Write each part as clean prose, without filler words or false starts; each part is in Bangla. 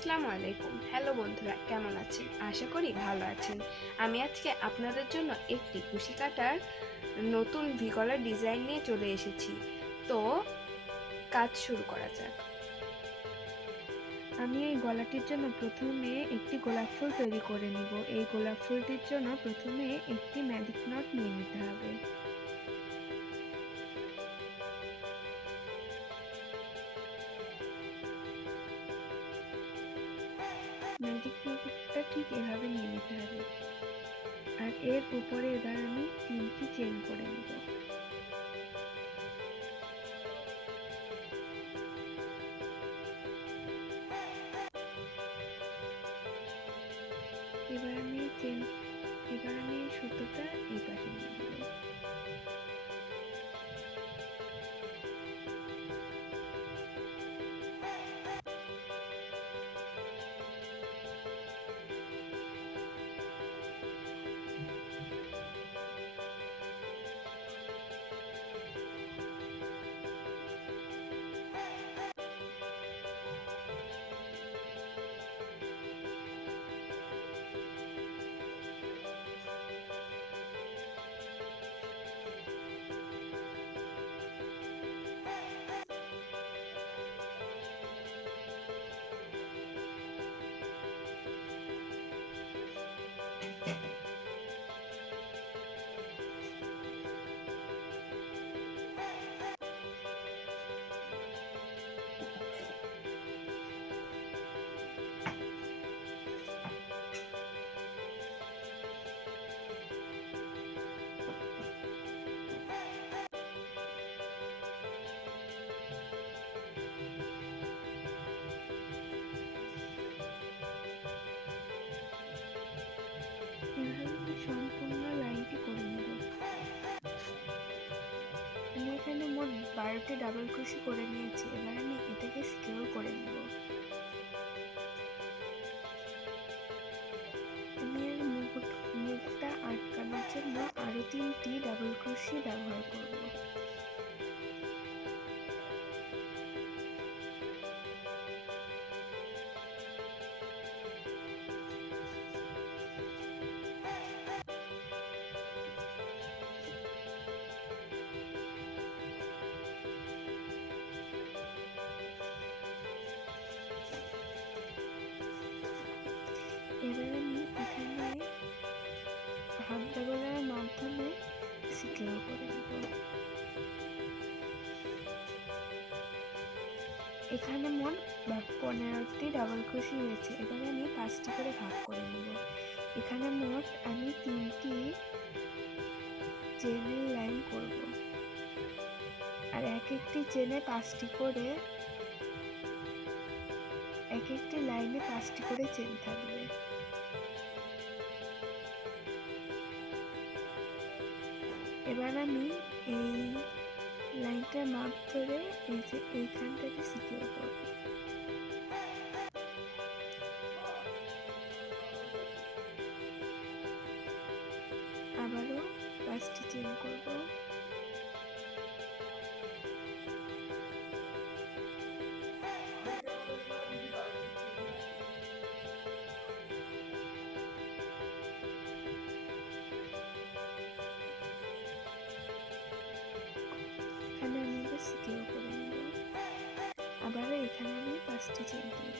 আসসালামু আলাইকুম। হ্যালো বন্ধুরা, কেমন আছেন? আশা করি ভালো আছেন। আমি আজকে আপনাদের জন্য একটি কুশি কাটার নতুন গলার ডিজাইন নিয়ে চলে এসেছি। তো কাজ শুরু করা যাক। আমি এই গলাটির জন্য প্রথমে একটি গোলাপ ফুল তৈরি করে নিব। এই গোলাপ ফুলটির জন্য প্রথমে একটি ম্যাজিক নট নিয়ে নিতে হবে। ম্যাজিক নটটা ঠিক এভাবে নিয়ে নিতে হবে। আর এর উপরে এবার আমি 3টি চেন করে নেব। এবার আমি সুতোটা এই পাশে নিয়ে নেব। এভাবে সম্পূর্ণ লাইনটি করে নেব। আমি এখানে মোট 12টি ডাবল ক্রোশি করে নিয়েছি। এবার আমি এটাকে সিকিউর করে নেব। আমি এর মুখটা আটকানোর জন্য আরো 3টি ডাবল ক্রোশি ব্যবহার করব। এবার আমি এখানে হাত ডাবলের মাধ্যমে সিকিউর করে নেব। এখানে মোট 15টি ডাবল ক্রোশি হয়েছে। এবারে আমি 5টি করে ভাগ করে নেব। এখানে মোট আমি 3টি চেনের লাইন করব। আর এক একটি চেনে 5টি করে, এক একটি লাইনে 5টি করে চেন থাকবে। এবার আমি এই লাইনটার মাপ ধরে এই যে এইখানটাকে সিকিউর করব। আবারও 5টি চেন করব। এখানে আমি এবার সিকিউর করে নেব। আবারও এখানে আমি 5টি চেন দেব।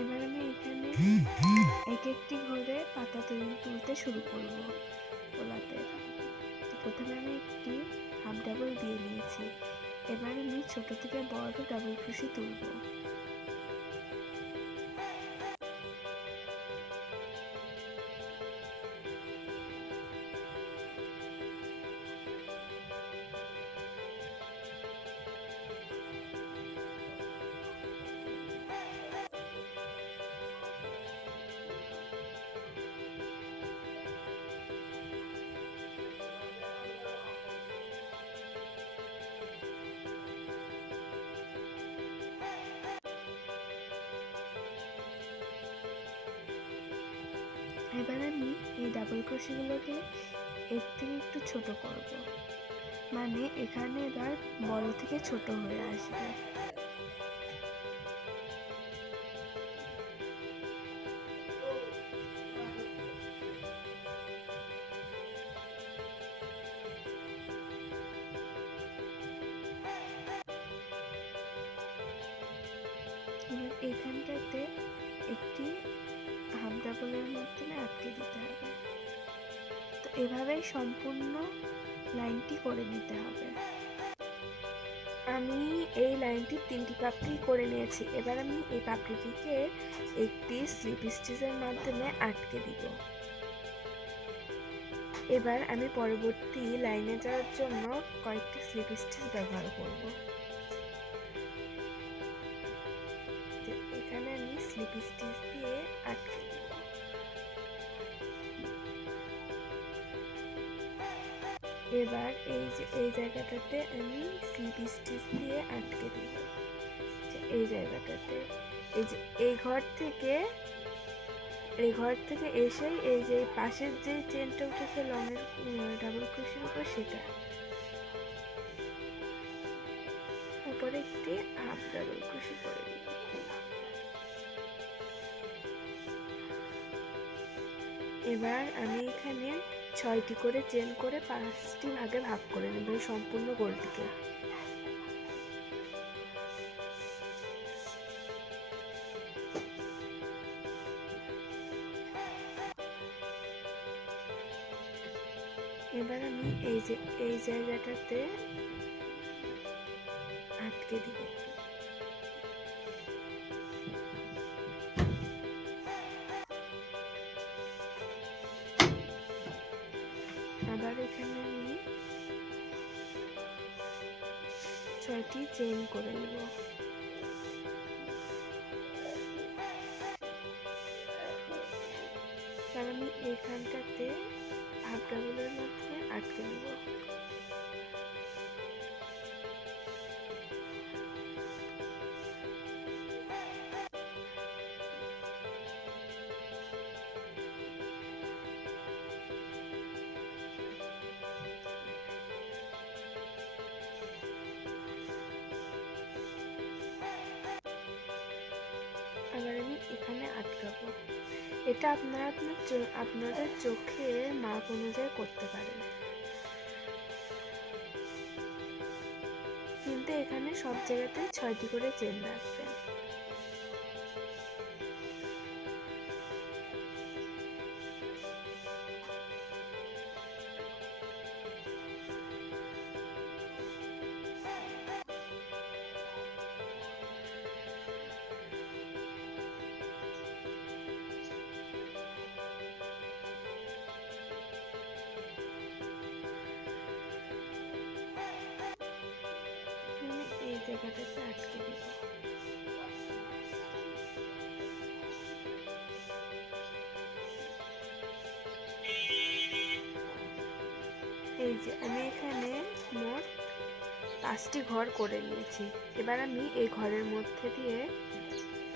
এবার আমি এখানে এক একটি ঘরে পাতা তুলতে শুরু করব গোলাপের। তো প্রথমে আমি একটি হাফ ডাবল দিয়ে নিয়েছি। এবার আমি ছোট থেকে বড় ডাবল ক্রোশি তুলব। এবার আমি এই ডাবল ক্রোশেগুলোকে এর থেকে একটু ছোট করব, মানে এখানে এবার বড় থেকে ছোট হয়ে আসবে। এবার এখানটাতে একটি হাফ ডাবলের মাধ্যমে আটকে দিতে হবে। তো এভাবেই সম্পূর্ণ লাইনটি করে নিতে হবে। আমি এই লাইনটির 3টি পাপড়ি করে নিয়েছি। এবার আমি এই পাপড়িটিকে একটি স্লিপ স্টিচের মাধ্যমে আটকে দিব। এবার আমি পরবর্তী লাইনে যাওয়ার জন্য কয়েকটি স্লিপ স্টিচ ব্যবহার করব। এখানে আমি স্লিপ স্টিচ দিয়ে আটকে দিব। এবার এই জায়গাটাতে আমি স্লিপ স্টিচ দিয়ে আটকে দিব। এই জায়গাটাতে এই ঘর থেকে এসে এই যে পাশের যে চেনটা উঠেছে লংয়ের ডাবল ক্রোশের উপর, সেটা উপরে একটি হাফ ডাবল ক্রোশে করে দিব। এবার আমি এখানে 6টি করে চেন করে 5টি ভাগে ভাগ করে নেব এই সম্পূর্ণ গোলটিকে। এবার আমি এই জায়গাটাতে আটকে দিব। আবার এখানে আমি 6টি চেইন করে নেব। তার আমি এইখানটাতে হাফ ডাবলের মধ্যে আটকে নেব। আবার আমি এখানে আটকাবো। এটা আপনাদের চোখের মাপ অনুযায়ী করতে পারেন, কিন্তু এখানে সব জায়গাতে 6টি করে চেন রাখবেন। এই জায়গাটাতে আটকে দিব। এই যে আমি এখানে মোট 5টি ঘর করে নিয়েছি। এবার আমি এই ঘরের মধ্যে দিয়ে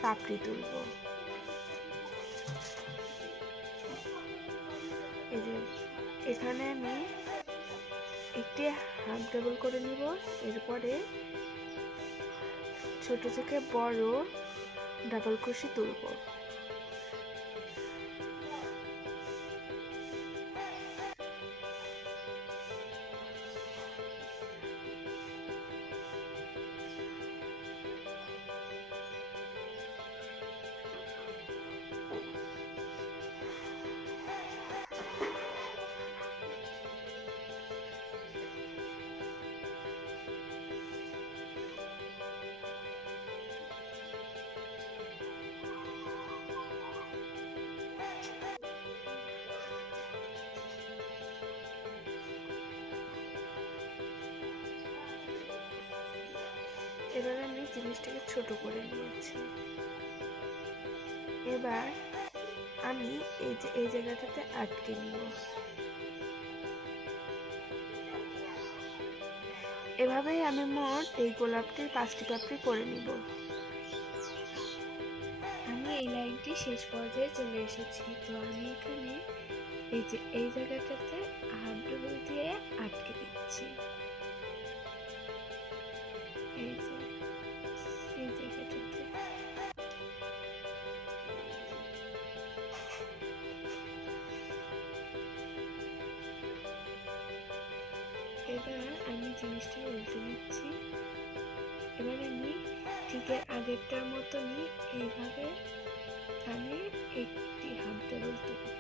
পাপড়ি তুলব। এই যে এখানে আমি একটি হাফ ডাবল করে নিব, এরপরে ছোট থেকে বড় ডাবল ক্রোশে তুলব। এবার আমি জিনিসটাকে ছোট করে নিয়েছি। এবার আমি এই জায়গাটাতে আটকে নিব। এভাবেই আমি মোট এই গোলাপটির 5টি পাপড়ি করে নিব। আমি এই লাইনটি শেষ পর্যায়ে চলে এসেছি। তো আমি এখানে এই যে এই জায়গাটাতে হাফ ডাবল দিয়ে আটকে দিচ্ছি। এই যে এই জায়গাটাতে এবার আমি জিনিসটা উল্টে নিচ্ছি। এবার আমি ঠিক আগেরটার মতনই এইভাবে এখানে একটি হাফ ডাবল তুলব।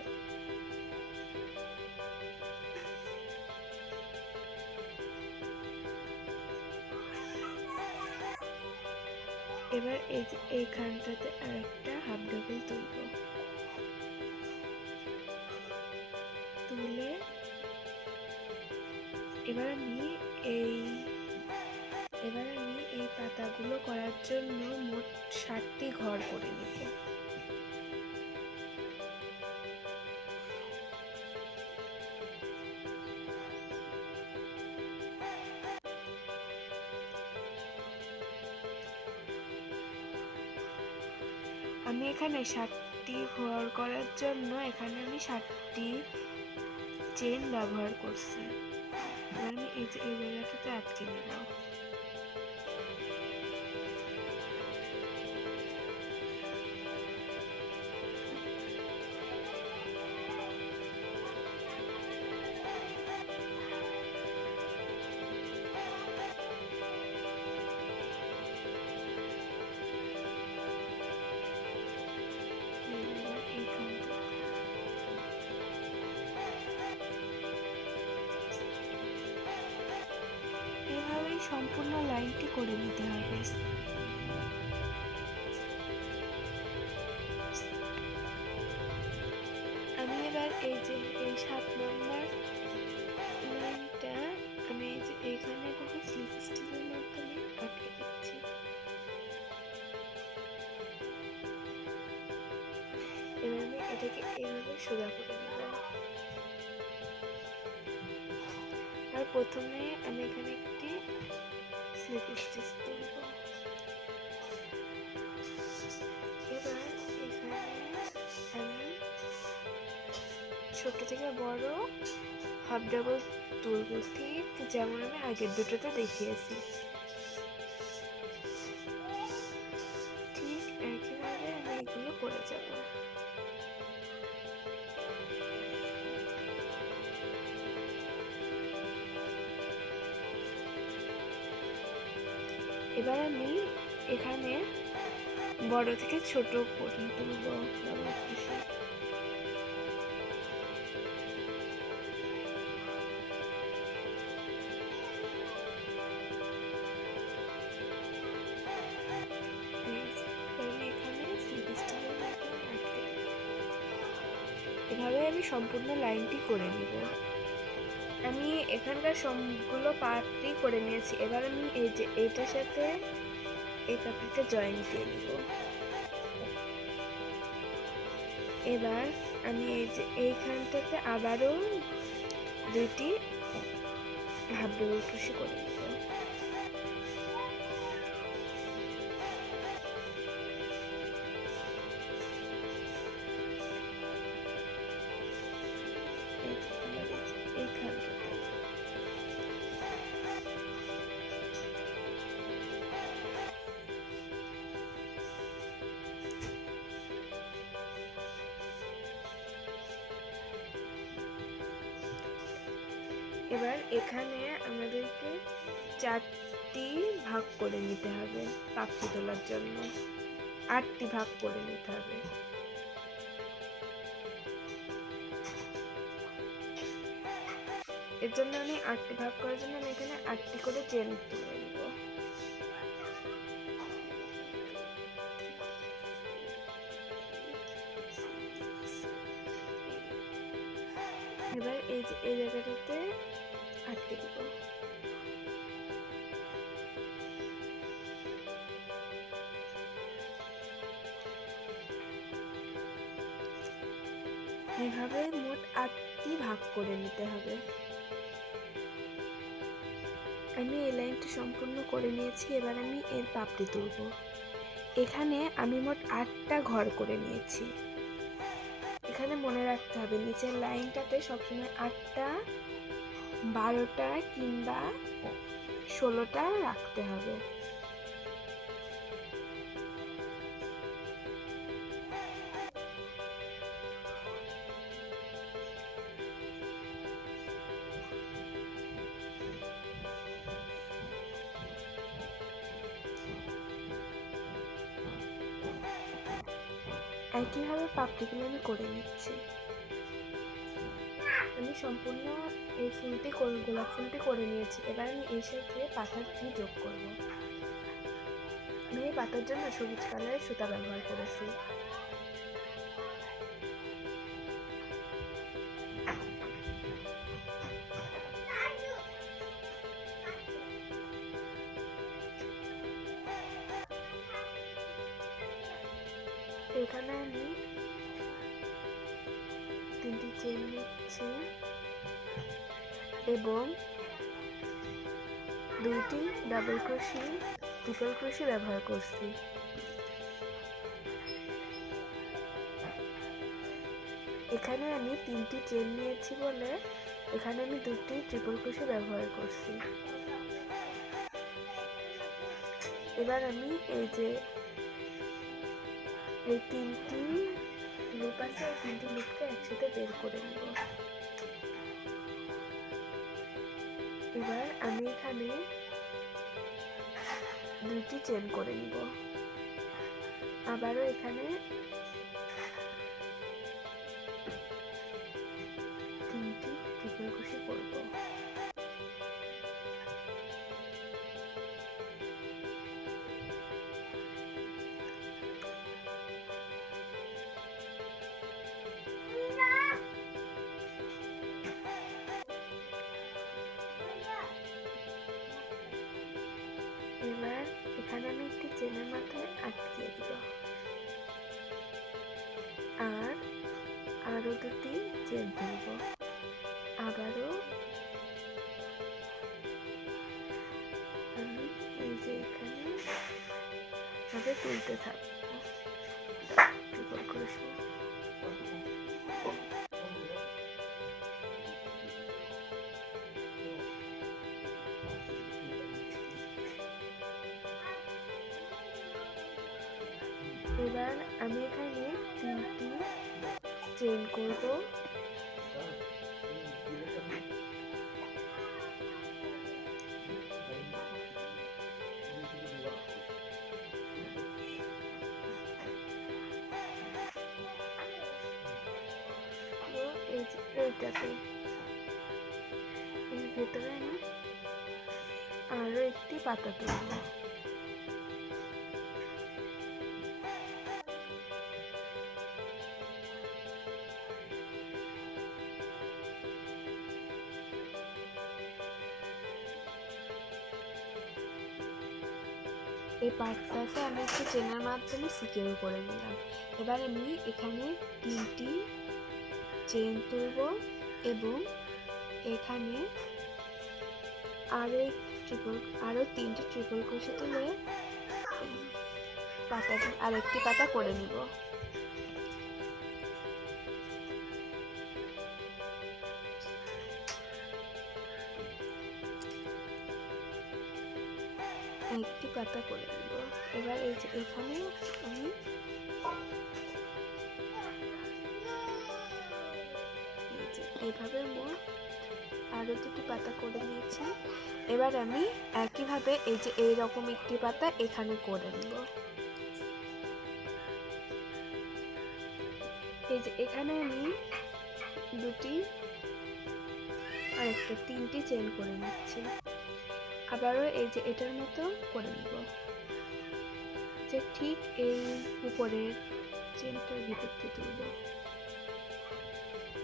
এবার এই যে এইখানটাতে আরেকটা হাফ ডাবল তুলব, তুলে এবার আমি এই পাতাগুলো করার জন্য মোট 60টি ঘর করে নিব। আমি এখানে 60টি ঘর করার জন্য এখানে আমি 60টি চেন ব্যবহার করছি। এবার আমি এই যে এই জায়গাটাতে আটকে নিলাম। এভাবেই সম্পূর্ণ লাইনটি করে নিতে হবে। আমি এবার এই যে এই 7 নম্বর লাইনটা আমি এই যে এখানে কোনো স্লিপ স্টিচের মাধ্যমে আটকে দিচ্ছি। এবার আমি এটাকে এইভাবে সোজা করে নিব। আর প্রথমে আমি এখানে একটি স্লিপ স্টিচ তুলব। এবার এখানে আমি ছোট থেকে বড় হাফ ডাবল তুলব, ঠিক যেমন আমি আগের দুটোতে দেখিয়েছি। ঠিক একইভাবে আমি এগুলো করে যাব। এবার আমি এখানে বড় থেকে ছোট পর্যন্ত তুলব ডাবল ক্রোশে। এভাবে আমি সম্পূর্ণ লাইনটি করে নিব। আমি এখানকার সবগুলো পার্টই করে নিয়েছি। এবার আমি এই যে এইটার সাথে এই পার্টটা জয়েন দিয়ে নিব। এবার আমি এই যে এইখানটাতে আবারও দুইটি হাফ ডাবল ক্রোশে করে নিব। এবার এখানে আমাদেরকে 4টি ভাগ করে নিতে হবে। পাপড়ি তোলার জন্য 8টি ভাগ করে নিতে হবে। এর জন্য আমি 8টি ভাগ করার জন্য আমি এখানে 8টি করে চেন তুলে নেব। এবার এই যে এই জায়গাটাতে আটকে দিব। এভাবে মোট 8টি ভাগ করে নিতে হবে। আমি এই লাইনটি সম্পূর্ণ করে নিয়েছি। এবার আমি এর পাপড়ি তুলব। এখানে আমি মোট 8টা ঘর করে নিয়েছি। এখানে মনে রাখতে হবে নিচের লাইনটাতে সবসময় 8টা, 12টা কিংবা 16টা রাখতে হবে। একইভাবে পাপড়িগুলো আমি করে নিচ্ছি। আমি সম্পূর্ণ এই ফুলটি গোলাপ ফুলটি করে নিয়েছি। এবার আমি এর সাথে পাতাটি যোগ করব। আমি এই পাতার জন্য সবুজ কালারের সুতা ব্যবহার করেছি। এখানে আমি 3টি চেন নিচ্ছি এবং 2টি ডাবল ক্রোশি, ট্রিপল ক্রোশি ব্যবহার করছি। এখানে আমি 3টি চেন নিয়েছি বলে এখানে আমি 2টি ট্রিপল ক্রোশি ব্যবহার করছি। এবার আমি এই 3টি লুপ আছে, এই 3টি লুপকে একসাথে বের করে নেব। এবার আমি এখানে 2টি চেন করে নিব। আবারও এখানে 3টি ট্রিপল ক্রোশি করব। এবার এখানে আমি একটি চেনের মাথায় আটকে দিব আর আরো 2টি চেন তুলব। আবারও আমি এই যে এখানে ভাবে তুলতে থাকবো ট্রিপল ক্রোশি। এবার আমি এখানে 3টি চেন করব। এইটাতে এর ভেতরে আমি আরো একটি পাতা তুলব। এই পাতাটাকে আমি একটু চেনার মাধ্যমে সিকিউর করে নিলাম। এবার আমি এখানে 3টি চেন তুলব এবং এখানে আরো 3টি ট্রিপল ক্রোশি তুলে পাতাটি আরেকটি পাতা করে নিব। একটি পাতা করে নিব। এবার এই যে এখানে আমি এইভাবে মোট আরো 2টি পাতা করে নিয়েছি। এবার আমি একইভাবে এই যে এইরকম একটি পাতা এখানে করে নেব। এই যে এখানে আমি 2টি আর একটা 3টি চেন করে নিচ্ছি। আবারও এই যে এটার মতো করে নেব, যে ঠিক এই উপরের চেনটার ভিতর দিয়ে তুলব।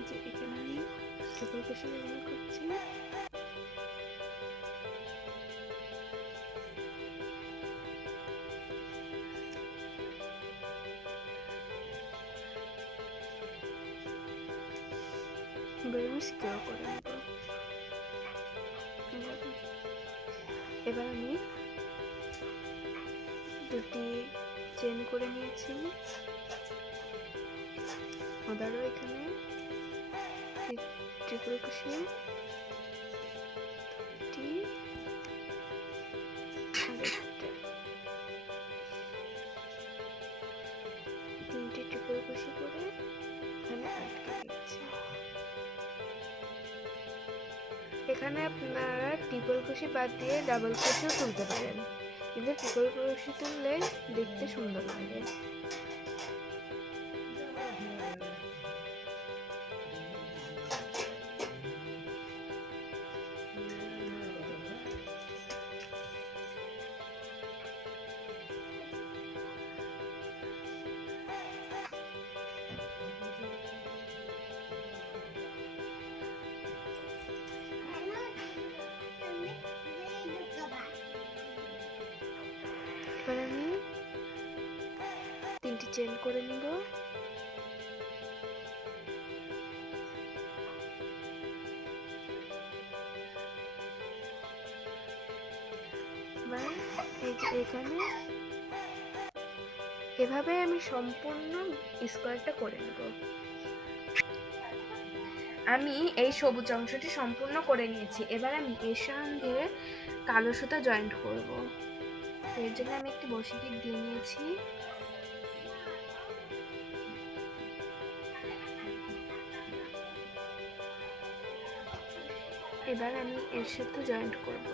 যে এখানে আমি ট্রিপল ক্রোশি ব্যবহার করছি। এবার আমি সিকিউর করে নেব। এবার আমি 2টি চেন করে নিয়েছি। আবারও এখানে ট্রিপল কুশি, তিনটে ট্রিপল কুশি করে এখানে আটকে দিচ্ছি। এখানে আপনারা ট্রিপল কুশি বাদ দিয়ে ডাবল কুশিও তুলতে পারেন, কিন্তু ট্রিপল কুশি তুললে দেখতে সুন্দর লাগে। এবার আমি 3টি চেন করে নিব। এখানে এভাবে আমি সম্পূর্ণ স্কোয়ারটা করে নেব। আমি এই সবুজ অংশটি সম্পূর্ণ করে নিয়েছি। এবার আমি এর সঙ্গে কালো সুতা জয়েন্ট করব। এর জন্য আমি একটি বসি কিট দিয়ে নিয়েছি। এবার আমি এর সাথে জয়েন্ট করব।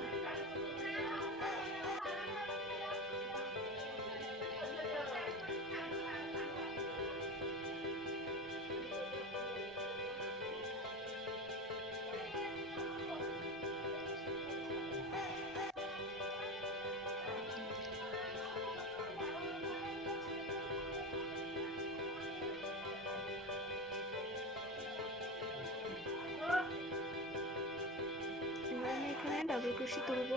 এখানে ডাবল ক্রোশে তুলব।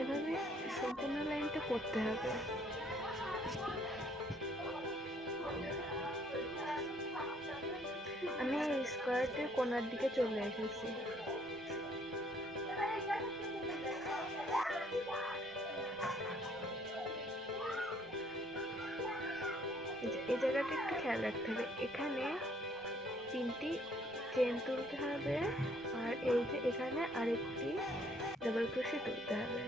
এভাবে সম্পূর্ণ লাইনটা করতে হবে। আমি স্কোয়ারটির কোণার দিকে চলে এসেছি। এই জায়গাটা একটু খেয়াল রাখতে হবে। এখানে 3টি চেন তুলতে হবে, আর এই যে এখানে আরেকটি ডাবল ক্রোশে তুলতে হবে।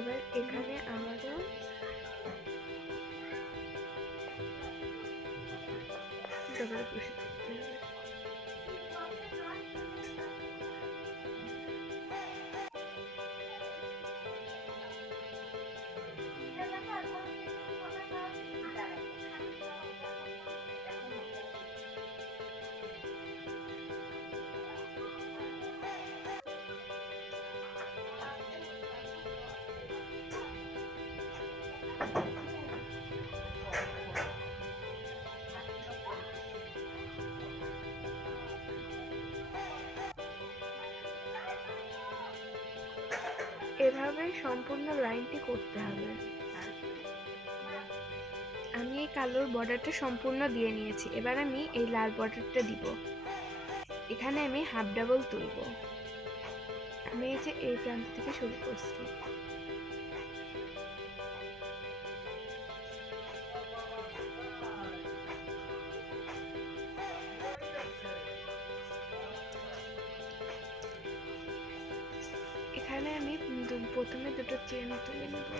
এবার এখানে আমাদের ডাবল ক্রোশে তুলতে হবে। এভাবে সম্পূর্ণ লাইনটি করতে হবে। আমি এই কালোর বর্ডারটা সম্পূর্ণ দিয়ে নিয়েছি। এবার আমি এই লাল বর্ডারটা দিব। এখানে আমি হাফ ডাবল তুলব। আমি এই যে এই প্রান্ত থেকে শুরু করছি। এখানে আমি প্রথমে দুটো চেন তুলে নেব।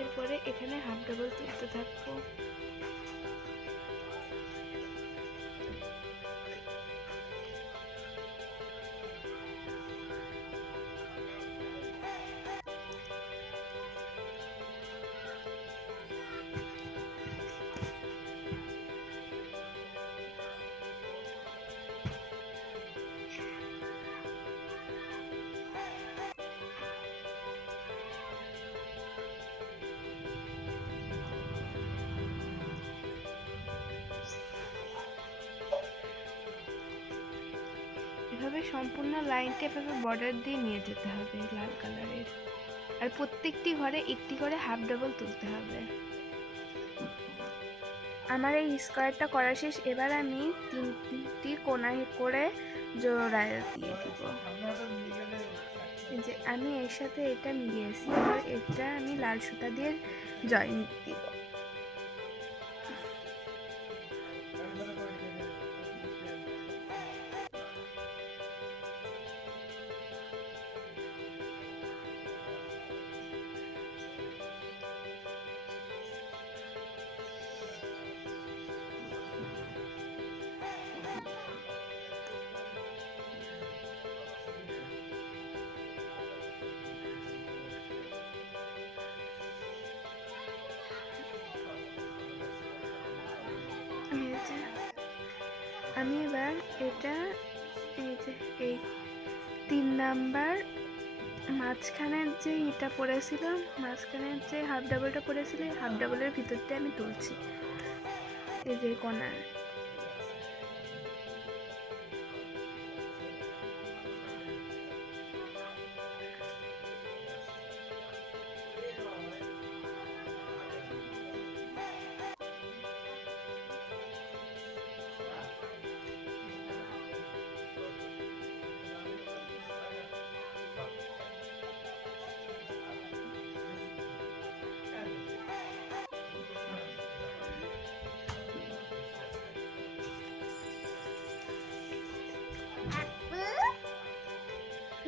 এরপরে এখানে হাফ ডাবল তুলতে থাকবো। এভাবে সম্পূর্ণ লাইনটা এভাবে বর্ডার দিয়ে নিয়ে যেতে হবে লাল কালারের, আর প্রত্যেকটি ঘরে একটি করে হাফ ডাবল তুলতে হবে। আমার এই স্কোয়ারটা করা শেষ। এবার আমি 3টি কোণায় করে জোড়া দিয়ে দিব। যে আমি এর সাথে এটা মিলিয়েছি, এবার এটা আমি লাল সুতা দিয়ে জয়েন্ট দিব। আমি এবার এটা এই 3 নাম্বার মাঝখানের যে এটা পড়েছিল, মাঝখানের যে হাফ ডাবলটা পড়েছিল, হাফ ডাবলের ভিতর দিয়ে আমি তুলছি এই যে কোণার।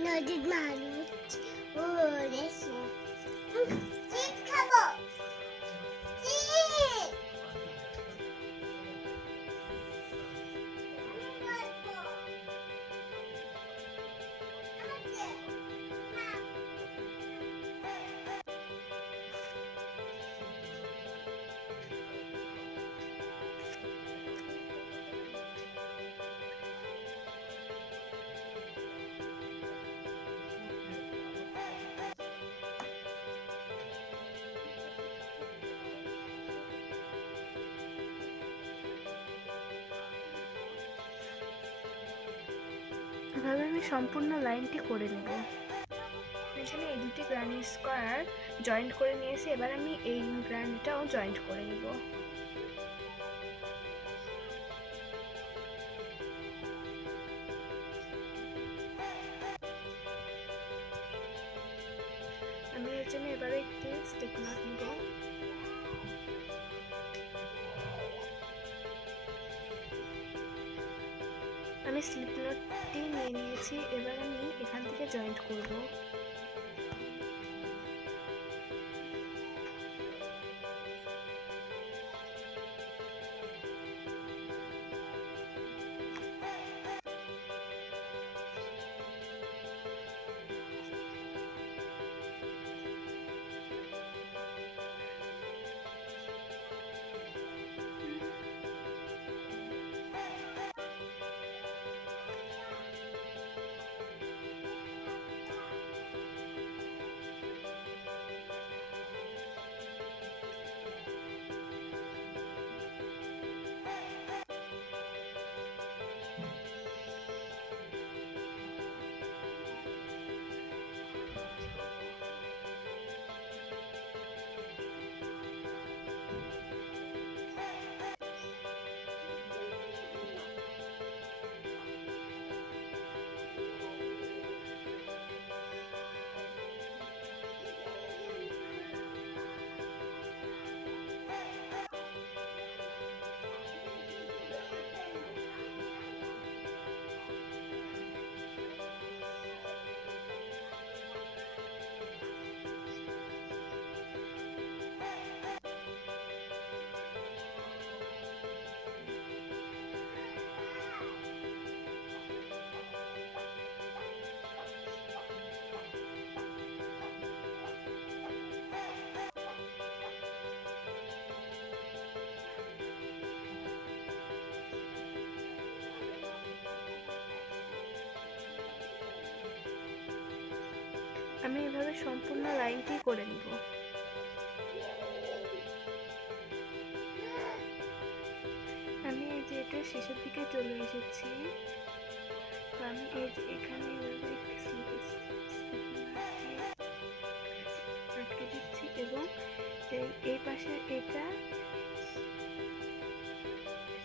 নদীর মানুষ বলেছে চিট খাবো চিট এভাবে আমি সম্পূর্ণ লাইনটি করে নেব। এখানে এই দুটি গ্রানি স্কোয়ার জয়েন্ট করে নিয়েছি, এবার আমি এই গ্রানিটাও জয়েন্ট করে নেব। আমি এর জন্য এবারে একটি স্টিক নট নেব। আমি স্লিপ নটটি নিয়ে নিয়েছি, এবার আমি এখান থেকে জয়েন্ট করব। আমি এভাবে সম্পূর্ণ লাইনটি করে নিব। আমি এই যে এটা শেষের দিকে চলে এসেছি, তো আমি এই যে এখানে এইভাবে একটি স্লিপ আটকে দিচ্ছি এবং এই পাশের এটা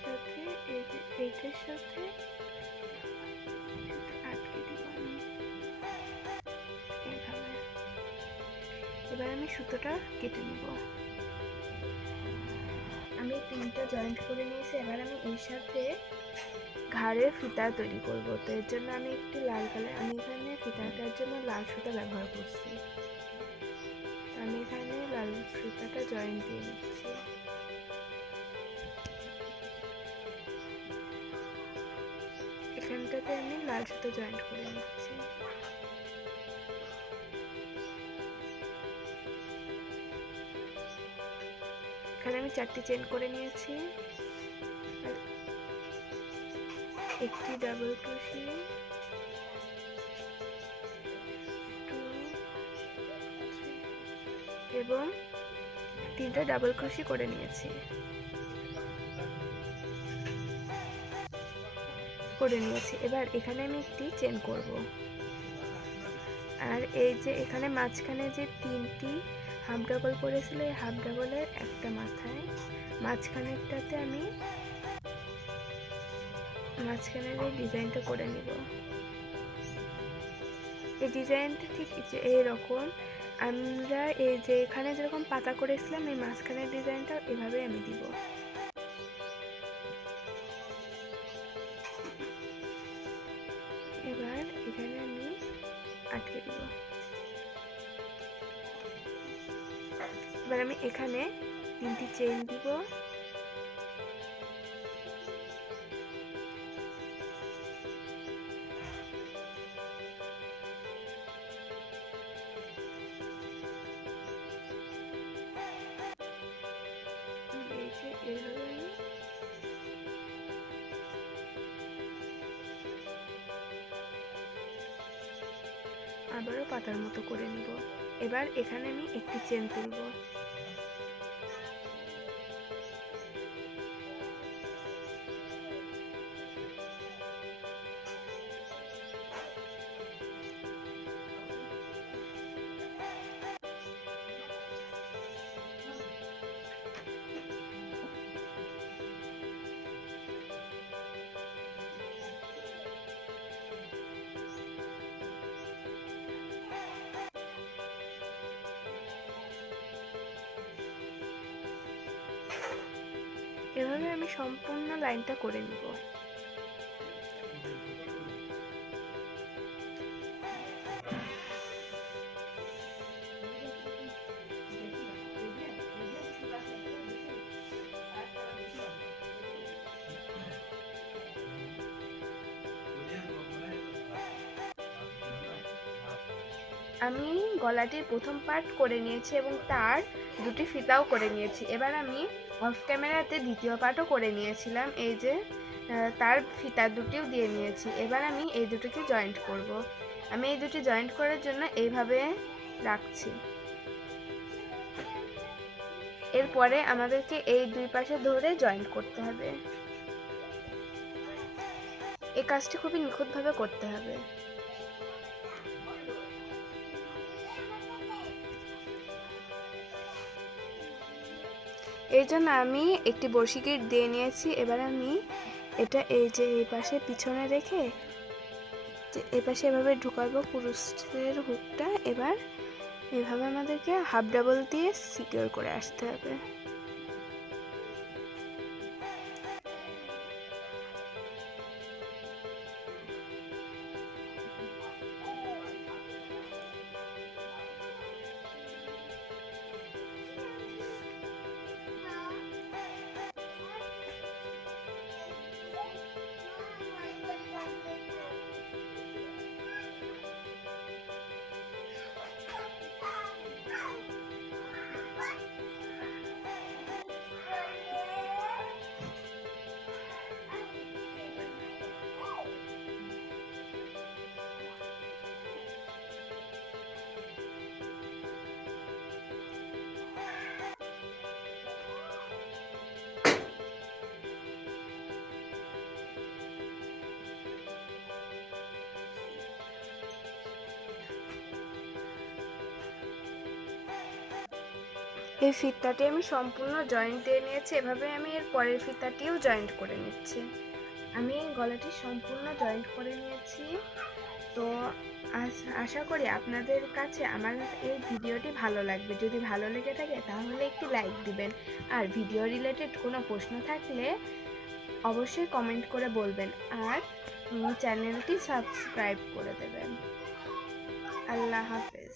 সাথে এই যে এইটার সাথে আটকে দিব আমি এইভাবে। এবার আমি সুতোটা কেটে নিব। আমি 3টা জয়েন্ট করে নিয়েছি। এবার আমি এর সাথে ঘাড়ের ফিতা তৈরি করব। তো এর জন্য আমি একটি লাল কালার, আমি এখানে ফিতাটার জন্য লাল সুতা ব্যবহার করছি। আমি এখানে লাল সুতাটা জয়েন্ট দিয়ে নিচ্ছি। এখানটাতে আমি লাল সুতা জয়েন্ট করে নিচ্ছি। এখানে আমি 4টি চেন করে নিয়েছি আর একটি ডাবল ক্রোশে, 2 3 এবং 3টা ডাবল ক্রোশে করে নিয়েছি। এবার এখানে আমি একটি চেন করব। আর এই যে এখানে মাঝখানে যে 3টি হাফ ডাবল করেছিল, এই হাফ ডাবলের একটা মাথায় মাঝখানেরটাতে আমি মাঝখানের এই ডিজাইনটা করে নিব। এই ডিজাইনটা ঠিক এইরকম, আমরা এই যে এখানে যেরকম পাতা করেছিলাম এই মাঝখানের ডিজাইনটা এভাবে আমি দিব। এবার এখানে আমি আটকে দিব। এবার আমি এখানে 3টি চেইন দিব। এই যে এভাবে আমি আবারও পাতার মতো করে নিব। এবার এখানে আমি একটি চেন তুলব। এভাবে আমি সম্পূর্ণ লাইনটা করে নিব। আমি গলাটির প্রথম পার্ট করে নিয়েছি এবং তার 2টি ফিতাও করে নিয়েছি। এবার আমি অফ ক্যামেরাতে দ্বিতীয় পার্টও করে নিয়েছিলাম, এই যে তার ফিতা 2টিও দিয়ে নিয়েছি। এবার আমি এই দুটোকে জয়েন্ট করব। আমি এই দুটি জয়েন্ট করার জন্য এইভাবে রাখছি। এরপরে আমাদেরকে এই 2 পাশে ধরে জয়েন্ট করতে হবে। এই কাজটি খুবই নিখুঁতভাবে করতে হবে। এই জন্য আমি একটি বড়শি গিট দিয়ে নিয়েছি। এবার আমি এটা এই যে এই পাশে পিছনে রেখে যে এই পাশে এভাবে ঢুকাবো পুরুষের হুকটা। এবার এভাবে আমাদেরকে হাফ ডাবল দিয়ে সিকিউর করে আসতে হবে। এই ফিতাটি আমি সম্পূর্ণ জয়েন্ট দিয়ে নিয়েছি, এভাবে আমি এর পরের ফিতাটিও জয়েন্ট করে নিচ্ছি। আমি গলাটি সম্পূর্ণ জয়েন্ট করে নিয়েছি। তো আশা করি আপনাদের কাছে আমার এই ভিডিওটি ভালো লাগবে। যদি ভালো লেগে থাকে তাহলে একটি লাইক দিবেন, আর ভিডিও রিলেটেড কোনো প্রশ্ন থাকলে অবশ্যই কমেন্ট করে বলবেন, আর চ্যানেলটি সাবস্ক্রাইব করে দেবেন। আল্লাহ হাফেজ।